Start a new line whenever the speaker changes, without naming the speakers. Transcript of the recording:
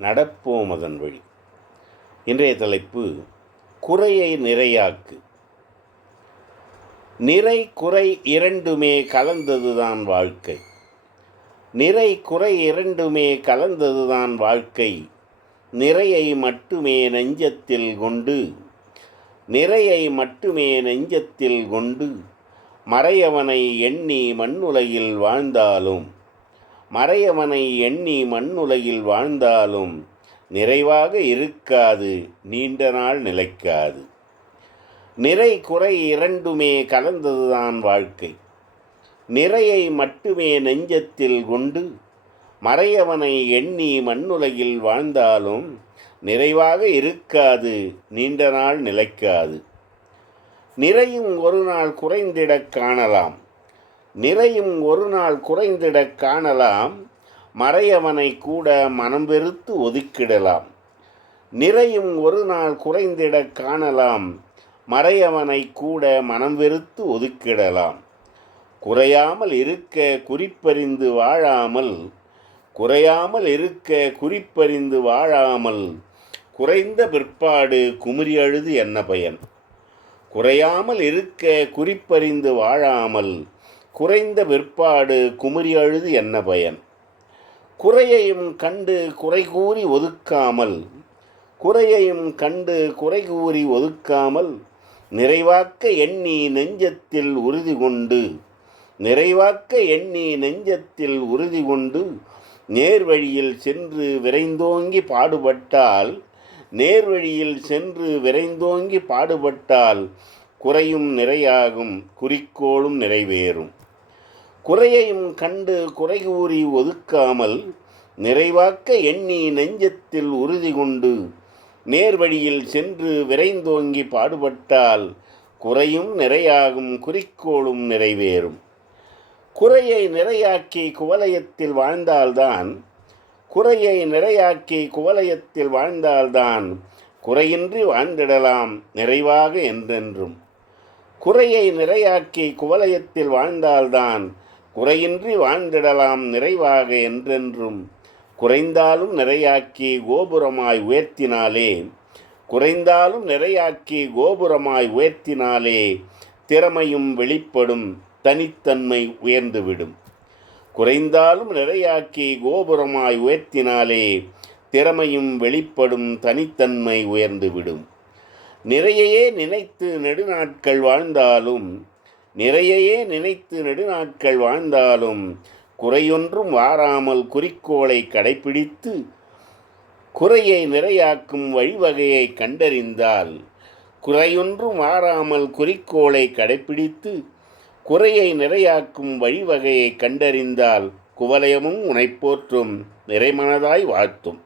நடப்போம் அதன் வழி. இன்றைய தலைப்பு குறையை நிறையாக்கு. நிறை குறை இரண்டுமே கலந்ததுதான் வாழ்க்கை. நிறை குறை இரண்டுமே கலந்ததுதான் வாழ்க்கை. நிறையை மட்டுமே நெஞ்சத்தில் கொண்டு நிறையை மட்டுமே நெஞ்சத்தில் கொண்டு மறையவனை எண்ணி மண்ணுலகில் வாழ்ந்தாலும் மறையவனை எண்ணி மண்ணுலகில் வாழ்ந்தாலும் நிறைவாக இருக்காது நீண்ட நாள் நிலைக்காது. நிறை குறை இரண்டுமே கலந்ததுதான் வாழ்க்கை. நிறையை மட்டுமே நெஞ்சத்தில் கொண்டு மறையவனை எண்ணி மண்ணுலகில் வாழ்ந்தாலும் நிறைவாக இருக்காது நீண்ட நாள் நிலைக்காது. நிறையும் ஒரு நாள் குறைந்திடக் காணலாம். நிறையும் ஒரு நாள் குறைந்திடக் காணலாம். மறையவனை கூட மனம் வெறுத்து ஒதுக்கிடலாம். நிறையும் ஒரு நாள் குறைந்திடக் காணலாம். மறையவனை கூட மனம் வெறுத்து ஒதுக்கிடலாம். குறையாமல் இருக்க குறிப்பறிந்து வாழாமல் குறையாமல் இருக்க குறிப்பறிந்து வாழாமல் குறைந்த பிற்பாடு குமுறி அழுது என்ன பயன்? குறையாமல் இருக்க குறிப்பறிந்து வாழாமல் குறைந்த பிற்பாடு குமரி அழுது என்ன பயன்? குறையையும் கண்டு குறை கூறி ஒதுக்காமல் குறையையும் கண்டு குறை கூறி ஒதுக்காமல் நிறைவாக்க எண்ணி நெஞ்சத்தில் உறுதி கொண்டு நிறைவாக்க எண்ணி நெஞ்சத்தில் உறுதி கொண்டு நேர்வழியில் சென்று விரைந்தோங்கி பாடுபட்டால் நேர்வழியில் சென்று விரைந்தோங்கி பாடுபட்டால் குறையும் நிறையாகும் குறிக்கோளும் நிறைவேறும். குறையையும் கண்டு குறை கூறி ஒதுக்காமல் நிறைவாக்க எண்ணி நெஞ்சத்தில் உறுதி கொண்டு நேர்வழியில் சென்று விரைந்தோங்கி பாடுபட்டால் குறையும் நிறையாகும் குறிக்கோளும் நிறைவேறும். குறையை நிறையாக்கி குவலயத்தில் வாழ்ந்தால்தான் குறையை நிறையாக்கி குவலயத்தில் வாழ்ந்தால்தான் குறையின்றி வாழ்ந்திடலாம் நிறைவாக என்றென்றும். குறையை நிறையாக்கி குவலயத்தில் வாழ்ந்தால்தான் குறையின்றி வாழ்ந்திடலாம் நிறைவாக என்றென்றும் குறைந்தாலும் நிறையாக்கி கோபுரமாய் உயர்த்தினாலே குறைந்தாலும் நிறையாக்கி கோபுரமாய் உயர்த்தினாலே திறமையும் வெளிப்படும் தனித்தன்மை உயர்ந்துவிடும். குறைந்தாலும் நிறையாக்கி கோபுரமாய் உயர்த்தினாலே திறமையும் வெளிப்படும் தனித்தன்மை உயர்ந்துவிடும். நிறையையே நினைத்து நெடுநாட்கள் வாழ்ந்தாலும் நிறையையே நினைத்து நெடுநாட்கள் வாழ்ந்தாலும் குறையொன்றும் வாராமல் குறிக்கோளை கடைபிடித்து குறையை நிறையாக்கும் வழிவகையை கண்டறிந்தால் குறையொன்றும் வாராமல் குறிக்கோளை கடைபிடித்து குறையை நிறையாக்கும் வழிவகையை கண்டறிந்தால் குவலயமும் உனை போற்றும் நிறைமனதாய் வாழ்த்தும்.